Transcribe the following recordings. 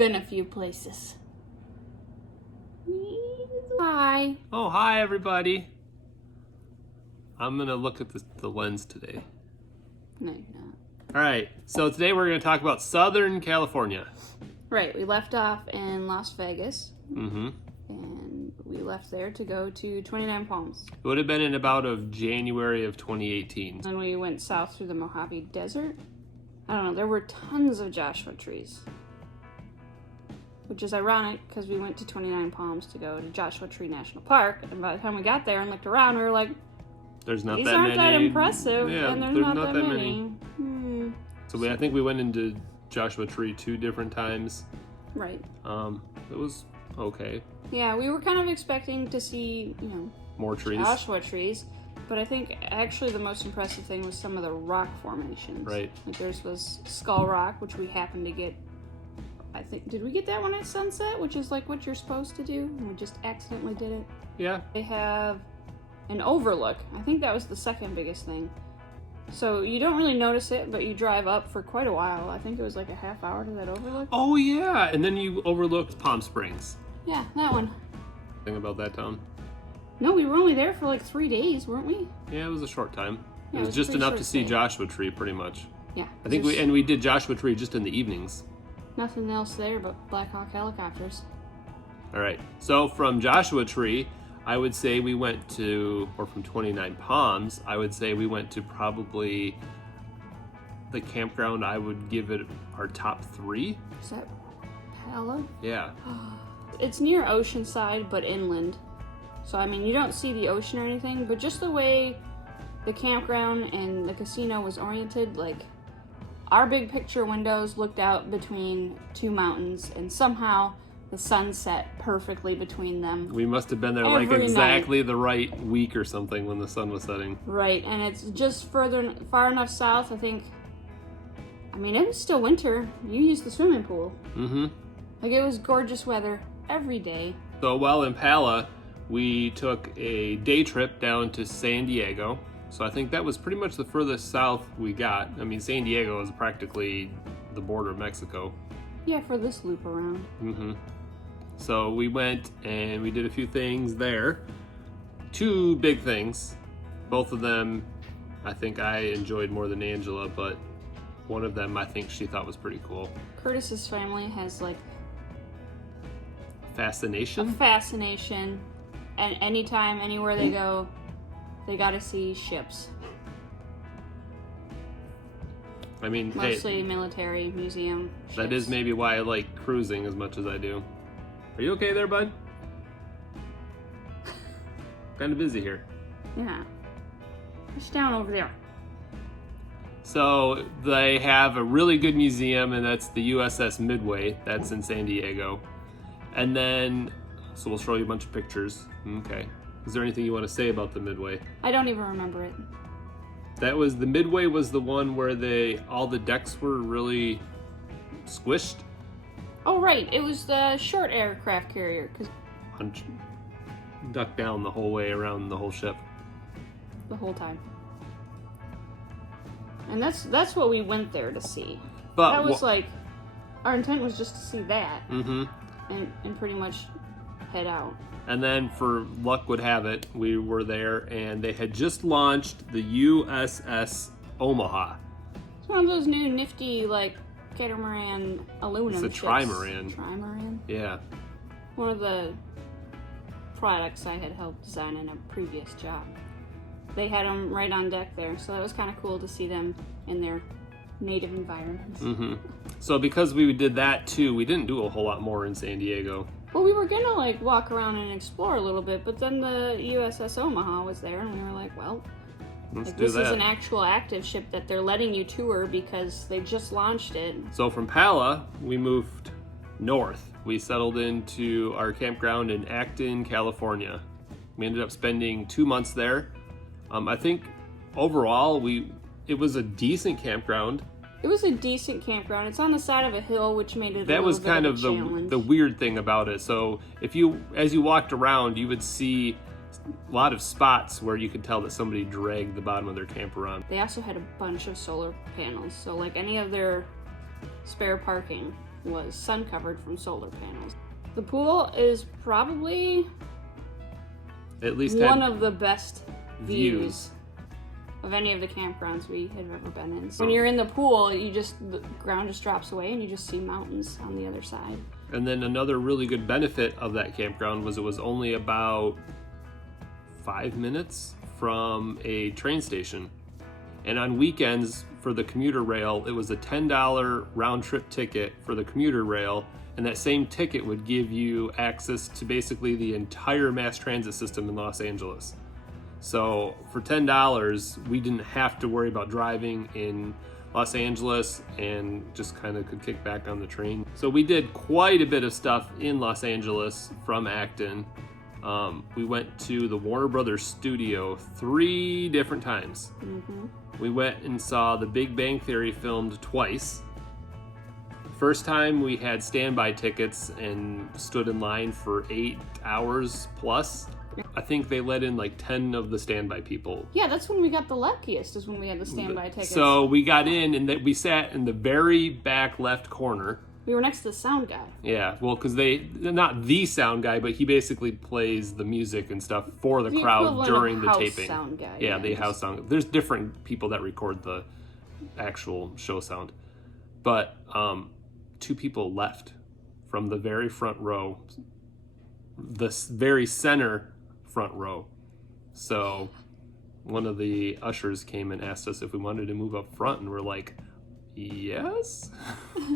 been a few places. Hi. Oh, hi everybody. I'm gonna look at the lens today. No, you're not. All right, so today we're gonna talk about Southern California. Right, we left off in Las Vegas. Mm-hmm. And we left there to go to 29 Palms. It would have been in about of January of 2018. And we went south through the Mojave Desert. I don't know, there were tons of Joshua trees. Which is ironic because we went to 29 Palms to go to Joshua Tree National Park. And by the time we got there and looked around, we were like, there's not these that aren't many. that impressive. Yeah, and there's not that many. So I think we went into Joshua Tree 2 different times. Right. It was okay. Yeah, we were kind of expecting to see, More trees. Joshua trees. But I think actually the most impressive thing was some of the rock formations. Right. Like theirs was Skull Rock, which we happened to get. I think, did we get that one at sunset? Which is like what you're supposed to do. And we just accidentally did it. Yeah. They have an overlook. I think that was the second biggest thing. So you don't really notice it, but you drive up for quite a while. I think it was like a half hour to that overlook. Oh yeah, and then you overlooked Palm Springs. Yeah, that one. Thing about that town. No, we were only there for like 3 days, weren't we? Yeah, it was a short time. Yeah, it was just pretty enough short to see stay. Joshua Tree, pretty much. Yeah. I think we did Joshua Tree just in the evenings. Nothing else there but Black Hawk helicopters. All right. So from Joshua Tree, I would say we went to, or from 29 Palms, I would say we went to probably the campground. I would give it our top 3. Is that Pala? Yeah. It's near Oceanside, but inland. So, I mean, you don't see the ocean or anything, but just the way the campground and the casino was oriented, like, our big picture windows looked out between 2 mountains, and somehow the sun set perfectly between them. We must have been there Every like exactly the right week or something when the sun was setting. Right, and it's just far enough south, I think. I mean, it was still winter. You used the swimming pool. Mm-hmm. Like, it was gorgeous weather every day. So while in Pala, we took a day trip down to San Diego. So I think that was pretty much the furthest south we got. I mean, San Diego is practically the border of Mexico. Yeah, for this loop around. Mm-hmm. So we went and we did a few things there. 2 big things. Both of them I think I enjoyed more than Angela, but one of them I think she thought was pretty cool. Curtis's family has like a Fascination? fascination, and anytime, anywhere they go, they gotta see ships. I mean, Mostly military, museum ships. that is maybe why I like cruising as much as I do. Are you okay there, bud? Kind of busy here. Yeah. Push down over there. So they have a really good museum, and that's the USS Midway. That's in San Diego. And then, so we'll show you a bunch of pictures. Okay. Is there anything you want to say about the Midway? I don't even remember it. The Midway was the one where all the decks were really squished. Oh, right. It was the short aircraft carrier. Ducked down the whole way around the whole ship. The whole time. And that's what we went there to see. But that was like, our intent was just to see that. Mm-hmm. And pretty much head out. And then, for luck would have it, we were there, and they had just launched the USS Omaha. It's one of those new nifty, like, catamaran aluminum It's a ships. trimaran. Trimaran? Yeah. One of the products I had helped design in a previous job. They had them right on deck there, so that was kind of cool to see them in their native environments. Mm-hmm. So because we did that too, we didn't do a whole lot more in San Diego. Well, we were gonna like walk around and explore a little bit, but then the USS Omaha was there, and we were like, well, this is an actual active ship that they're letting you tour because they just launched it. So from Pala, we moved north. We settled into our campground in Acton, California. We ended up spending 2 months there. I think overall it was a decent campground. It was a decent campground. It's on the side of a hill, which made it That a was little kind bit of a challenge. the weird thing about it. So as you walked around, you would see a lot of spots where you could tell that somebody dragged the bottom of their camper on. They also had a bunch of solar panels, so like any of their spare parking was sun covered from solar panels. The pool is probably at least one of the best views of any of the campgrounds we had ever been in. So when you're in the pool, the ground just drops away and you just see mountains on the other side. And then another really good benefit of that campground was it was only about 5 minutes from a train station. And on weekends for the commuter rail, it was a $10 round trip ticket for the commuter rail. And that same ticket would give you access to basically the entire mass transit system in Los Angeles. So for $10, we didn't have to worry about driving in Los Angeles and just kind of could kick back on the train. So we did quite a bit of stuff in Los Angeles from Acton. We went to the Warner Brothers studio 3 different times. Mm-hmm. We went and saw The Big Bang Theory filmed twice. First time we had standby tickets and stood in line for 8 hours plus. I think they let in like 10 of the standby people. Yeah, that's when we got the luckiest, is when we had the standby tickets. So we got in and we sat in the very back left corner. We were next to the sound guy. Yeah, well, because they're not the sound guy, but he basically plays the music and stuff for the crowd during the taping. Sound guy. Yeah, the house sound. There's different people that record the actual show sound. But 2 people left from the very front row, the very center front row. So one of the ushers came and asked us if we wanted to move up front, and we're like, yes.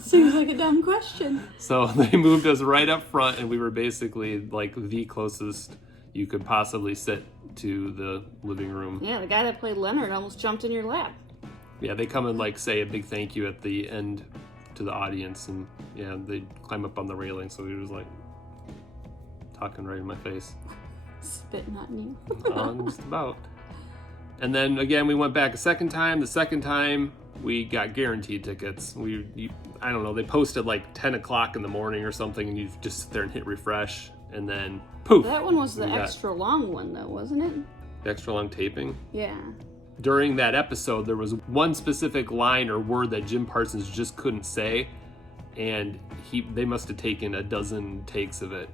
Seems like a dumb question. So they moved us right up front, and we were basically like the closest you could possibly sit to the living room. Yeah, the guy that played Leonard almost jumped in your lap. Yeah, they come and like say a big thank you at the end to the audience, and yeah, they climb up on the railing, so he was like talking right in my face. Spitting on you. Just about. And then again, we went back a second time. The second time, we got guaranteed tickets. I don't know, they posted like 10 o'clock in the morning or something, and you just sit there and hit refresh, and then poof. That one was the extra long one, though, wasn't it? The extra long taping? Yeah. During that episode, there was one specific line or word that Jim Parsons just couldn't say, and they must have taken a dozen takes of it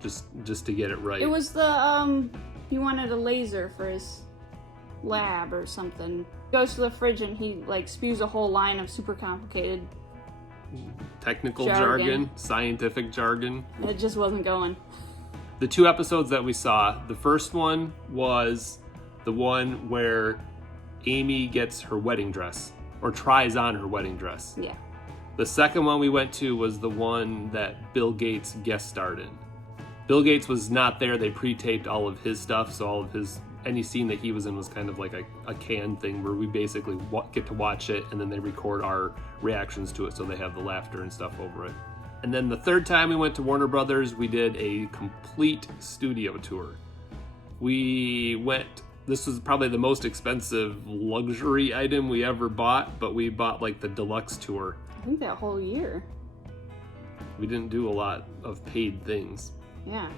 just to get it right. It was the he wanted a laser for his lab or something. He goes to the fridge and he like spews a whole line of super complicated technical jargon, scientific jargon. It just wasn't going. The 2 episodes that we saw, the first one was the one where Amy gets her wedding dress, or tries on her wedding dress. Yeah. The second one we went to was the one that Bill Gates guest starred in. Bill Gates was not there. They pre-taped all of his stuff, so any scene that he was in was kind of like a canned thing where we basically get to watch it, and then they record our reactions to it, so they have the laughter and stuff over it. And then the third time we went to Warner Brothers, we did a complete studio tour. This was probably the most expensive luxury item we ever bought, but we bought like the deluxe tour. I think that whole year. We didn't do a lot of paid things. Yeah.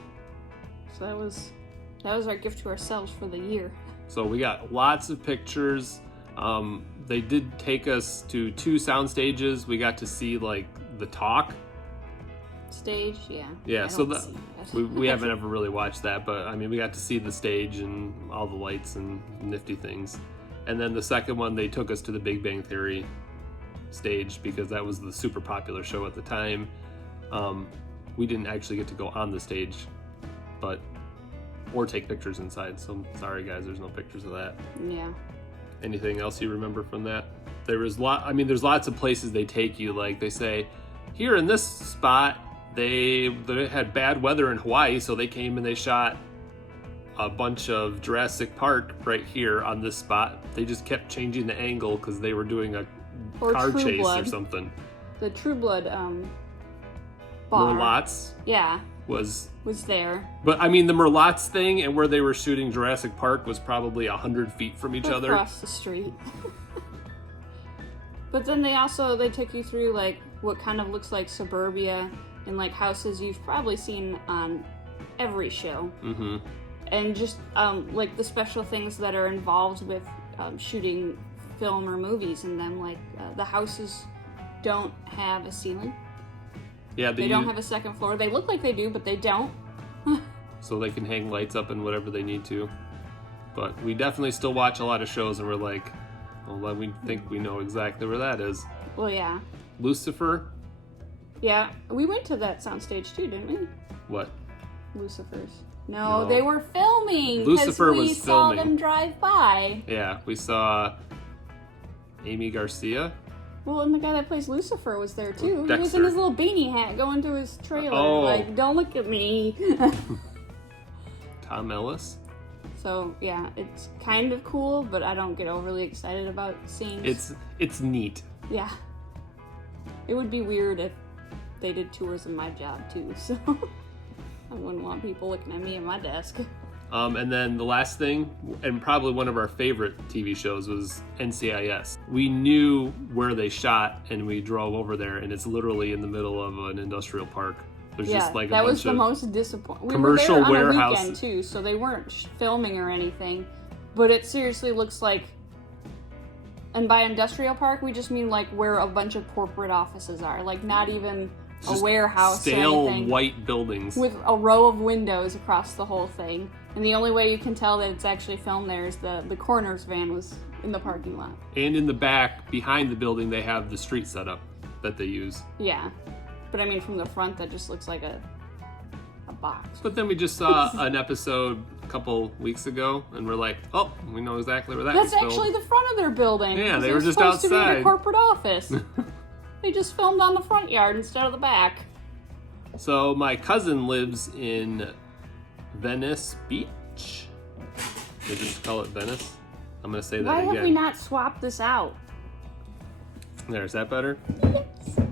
So that was our gift to ourselves for the year. So we got lots of pictures. They did take us to 2 sound stages. We got to see like the talk stage, yeah. Yeah, so we haven't ever really watched that, but I mean, we got to see the stage and all the lights and nifty things. And then the second one, they took us to the Big Bang Theory stage because that was the super popular show at the time. We didn't actually get to go on the stage, or take pictures inside. So sorry guys, there's no pictures of that. Yeah. Anything else you remember from that? There's lots of places they take you. Like they say, here in this spot, they had bad weather in Hawaii, so they came and they shot a bunch of Jurassic Park right here on this spot. They just kept changing the angle because they were doing a car chase or something. The True Blood bar. Merlot's. Yeah. Was there. But I mean, the Merlot's thing and where they were shooting Jurassic Park was probably 100 feet from each other. Across the street. But then they took you through like what kind of looks like suburbia and like houses you've probably seen on every show. Mm-hmm. And just like the special things that are involved with shooting film or movies in them. Like the houses don't have a ceiling. Yeah, they don't have a second floor. They look like they do, but they don't. So they can hang lights up and whatever they need to. But we definitely still watch a lot of shows, and we're like, well, we think we know exactly where that is. Well, yeah. Lucifer? Yeah, we went to that soundstage too, didn't we? What? Lucifer's. No, they were filming. Lucifer was we saw filming. them drive by. Yeah, we saw Amy Garcia. Well, and the guy that plays Lucifer was there too. Dexter. He was in his little beanie hat going to his trailer. Oh. Like, don't look at me. Tom Ellis. So yeah, it's kind of cool, but I don't get overly excited about seeing. It's neat. Yeah. It would be weird if they did tours of my job too. So I wouldn't want people looking at me at my desk. And then the last thing, and probably one of our favorite TV shows, was NCIS. We knew where they shot, and we drove over there, and it's literally in the middle of an industrial park. There's just like a that bunch was the of most disappointing. commercial we were there warehouse. on a weekend too, so they weren't filming or anything. But it seriously looks like, and by industrial park we just mean like where a bunch of corporate offices are, like not even a warehouse stale or anything, white buildings with a row of windows across the whole thing. And the only way you can tell that it's actually filmed there is the coroner's van was in the parking lot. And in the back, behind the building, they have the street setup that they use. Yeah. But I mean, from the front, that just looks like a box. But then we just saw an episode a couple weeks ago, and we're like, oh, we know exactly where that That's was filmed. actually the front of their building. Yeah, they It were was just supposed to be outside. their corporate office. They just filmed on the front yard instead of the back. So my cousin lives in Venice Beach. They just call it Venice. I'm going to say that Why again. have we not swapped this out? There, is that better? Yes.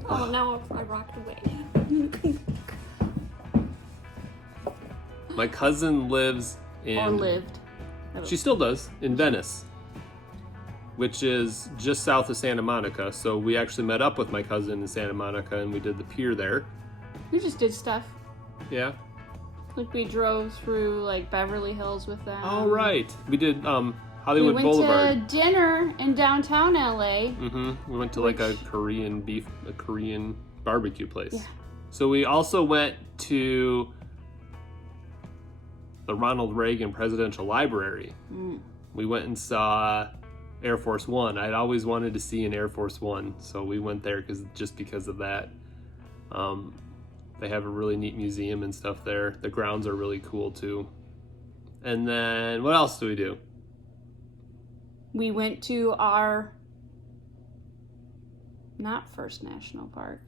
Oh, now I rocked away. My cousin lives in... Or lived. She still does, in Venice, which is just south of Santa Monica. So we actually met up with my cousin in Santa Monica, and we did the pier there. We just did stuff. Yeah. Like we drove through like Beverly Hills with them. Oh, right. We did Hollywood we went Boulevard. to dinner in downtown LA. We went to like a Korean barbecue place. Yeah. So we also went to the Ronald Reagan Presidential Library. We went and saw Air Force One. I'd always wanted to see an Air Force One, so we went there just because of that. They have a really neat museum and stuff there. The grounds are really cool too. And then what else do we do? We went to our not first national park.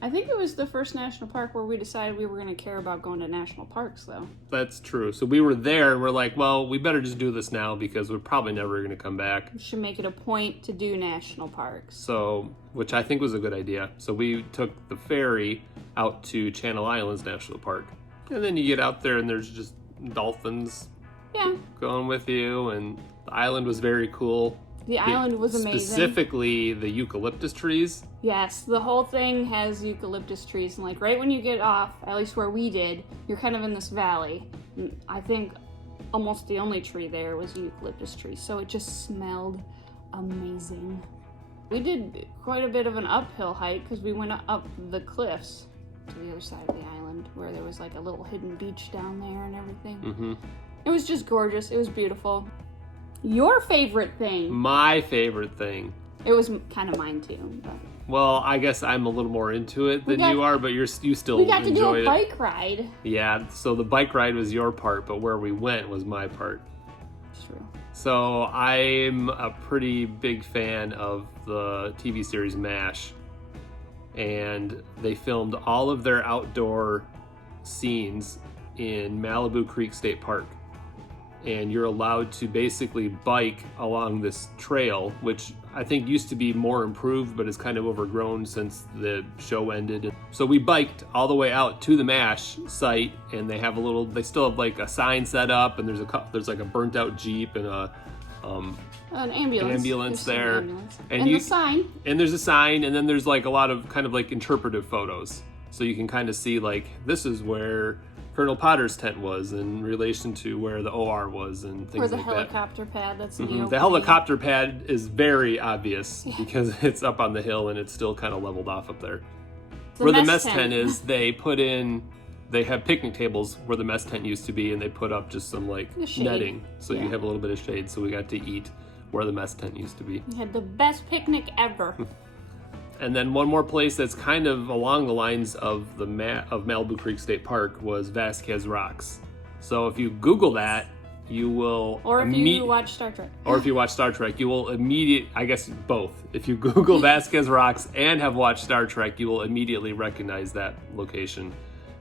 I think it was the first national park where we decided we were going to care about going to national parks, though. That's true. So we were there and we're like, well, we better just do this now because we're probably never going to come back. We should make it a point to do national parks. So, which I think was a good idea. So we took the ferry out to Channel Islands National Park. And then you get out there and there's just dolphins going with you. And the island was very cool. The island was amazing. Specifically the eucalyptus trees. Yes, the whole thing has eucalyptus trees. And like right when you get off, at least where we did, you're kind of in this valley. And I think almost the only tree there was eucalyptus tree. So it just smelled amazing. We did quite a bit of an uphill hike because we went up the cliffs to the other side of the island where there was like a little hidden beach down there and everything. It was just gorgeous. It was beautiful. Your favorite thing? My favorite thing. It was kind of mine too. But. Well, I guess I'm a little more into it than you are, but you still we got to do enjoy a it. bike ride. Yeah, so the bike ride was your part, but where we went was my part. True. So I'm a pretty big fan of the TV series MASH, and they filmed all of their outdoor scenes in Malibu Creek State Park. And you're allowed to basically bike along this trail, which I think used to be more improved, but is kind of overgrown since the show ended. So we biked all the way out to the MASH site, and they still have like a sign set up, and there's like a burnt out Jeep and An ambulance. There. An ambulance. And the sign. And there's a sign, and then there's like a lot of kind of like interpretive photos. So you can kind of see like, this is where Colonel Potter's tent was in relation to where the OR was and things like that. Or the helicopter pad that's in the opening. The helicopter pad is very obvious because it's up on the hill and it's still kind of leveled off up there. Where the mess tent is, they have picnic tables where the mess tent used to be, and they put up just some like netting, so you have a little bit of shade. So we got to eat where the mess tent used to be. We had the best picnic ever. And then one more place that's kind of along the lines of of Malibu Creek State Park was Vasquez Rocks. So if you Google that, you will... Or if you watch Star Trek. Or if you watch Star Trek, you will I guess both. If you Google Vasquez Rocks and have watched Star Trek, you will immediately recognize that location.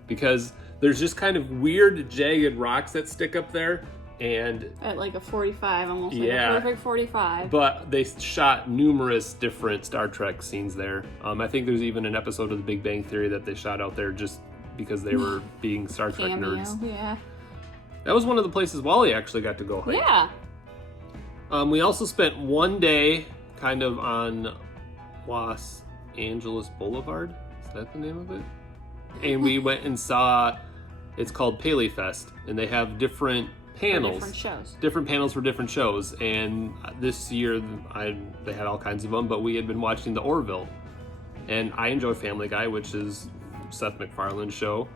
Because there's just kind of weird, jagged rocks that stick up there. And at like a 45, almost like a perfect 45. But they shot numerous different Star Trek scenes there. I think there's even an episode of The Big Bang Theory that they shot out there just because they were being Star Trek nerds. Yeah. That was one of the places Wally actually got to go hike. Yeah. We also spent one day kind of on Los Angeles Boulevard. Is that the name of it? And we went and saw, it's called Paley Fest, and they have different panels. Different shows. Different panels for different shows. And this year, they had all kinds of them, but we had been watching The Orville. And I enjoy Family Guy, which is Seth MacFarlane's show.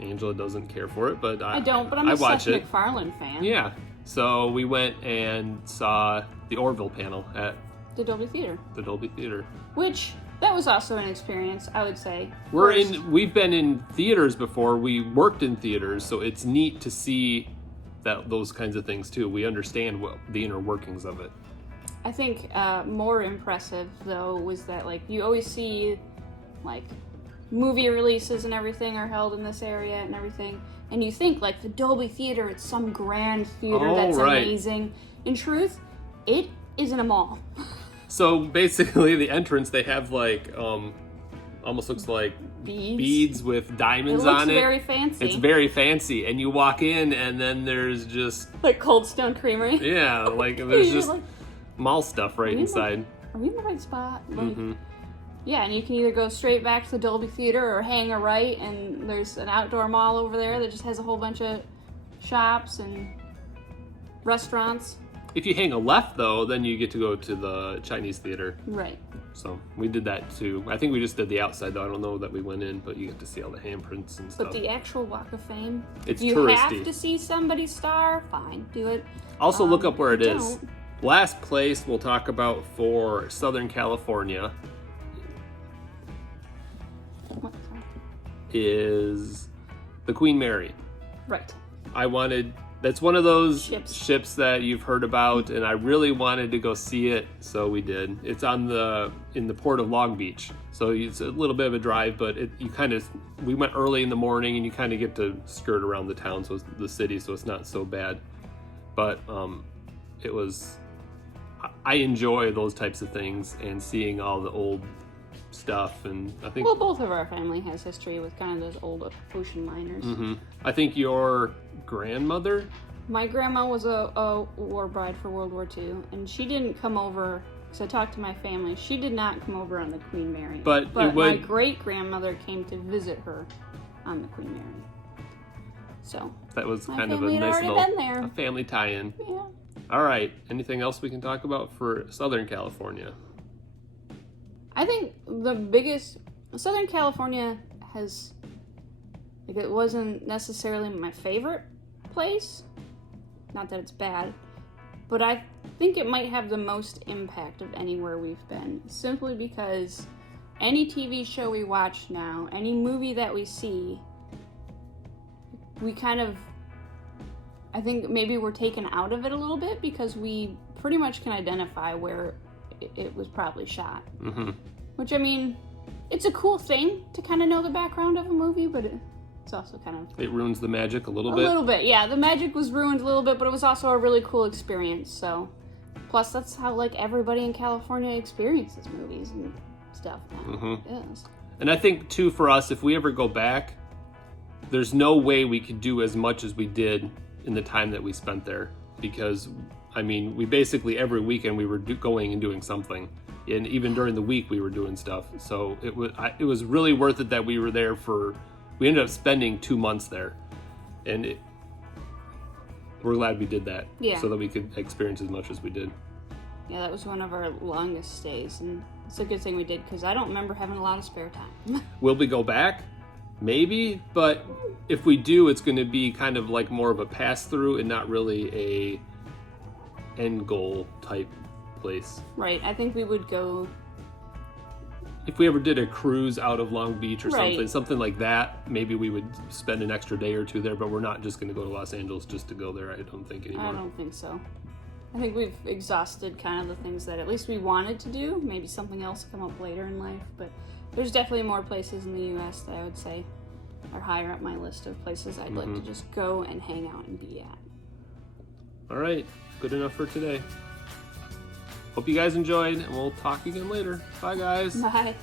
Angela doesn't care for it, but I don't, but I'm a Seth MacFarlane fan. Yeah. So we went and saw the Orville panel at the Dolby Theater. Which that was also an experience, I would say. We've been in theaters before. We worked in theaters, so it's neat to see those kinds of things too. We understand what the inner workings of it. I think more impressive though was that like you always see like movie releases and everything are held in this area and everything, and you think like the Dolby Theater, it's some grand theater that's amazing. In truth, it is in a mall. So basically the entrance, they have like almost looks like beads with diamonds on it. It's very fancy. It's very fancy, and you walk in and then there's just like Cold Stone Creamery. Yeah, like there's just like, mall stuff right inside. Are we in the right spot? Like, yeah, and you can either go straight back to the Dolby Theater or hang a right, and there's an outdoor mall over there that just has a whole bunch of shops and restaurants. If you hang a left, though, then you get to go to the Chinese theater. Right. So we did that, too. I think we just did the outside, though. I don't know that we went in, but you get to see all the handprints and stuff. But the actual Walk of Fame, it's you touristy. Have to see somebody's star, fine, do it. Also, look up where it is. Last place we'll talk about for Southern California is the Queen Mary. Right. That's one of those ships that you've heard about, and I really wanted to go see it, so we did. It's in the port of Long Beach, so it's a little bit of a drive, but we went early in the morning, and you kind of get to skirt around the town, so the city, so it's not so bad. But I enjoy those types of things and seeing all the old stuff, and I think both of our family has history with kind of those old ocean liners. I think your grandmother, my grandma was a war bride for World War II, and she didn't come over, because I talked to my family, she did not come over on the Queen Mary, but my great grandmother came to visit her on the Queen Mary, so that was kind of a nice little family tie-in. Yeah. All right, anything else we can talk about for Southern California? I think the biggest Southern California has, like, it wasn't necessarily my favorite place. Not that it's bad, but I think it might have the most impact of anywhere we've been, simply because any TV show we watch now, any movie that we see, we kind of, I think maybe we're taken out of it a little bit because we pretty much can identify where it was probably shot. Which, I mean, it's a cool thing to kind of know the background of a movie, but it's also kind of... It ruins the magic a little bit. A little bit, yeah. The magic was ruined a little bit, but it was also a really cool experience, so... Plus, that's how, like, everybody in California experiences movies and stuff now. Yes. And I think, too, for us, if we ever go back, there's no way we could do as much as we did in the time that we spent there. Because, I mean, we basically, every weekend, we were going and doing something. And even during the week, we were doing stuff. So it was really worth it that we were there we ended up spending 2 months there. And we're glad we did that. Yeah. So that we could experience as much as we did. Yeah, that was one of our longest stays. And It's a good thing we did, because I don't remember having a lot of spare time. Will we go back? Maybe, but if we do, it's going to be kind of like more of a pass through and not really a end goal type place. Right, I think we would go... If we ever did a cruise out of Long Beach or Right. something like that, maybe we would spend an extra day or two there, but we're not just going to go to Los Angeles just to go there, I don't think anymore. I don't think so. I think we've exhausted kind of the things that at least we wanted to do. Maybe something else will come up later in life, but there's definitely more places in the U.S. that I would say are higher up my list of places I'd like to just go and hang out and be at. All right, good enough for today. Hope you guys enjoyed, and we'll talk again later. Bye, guys. Bye.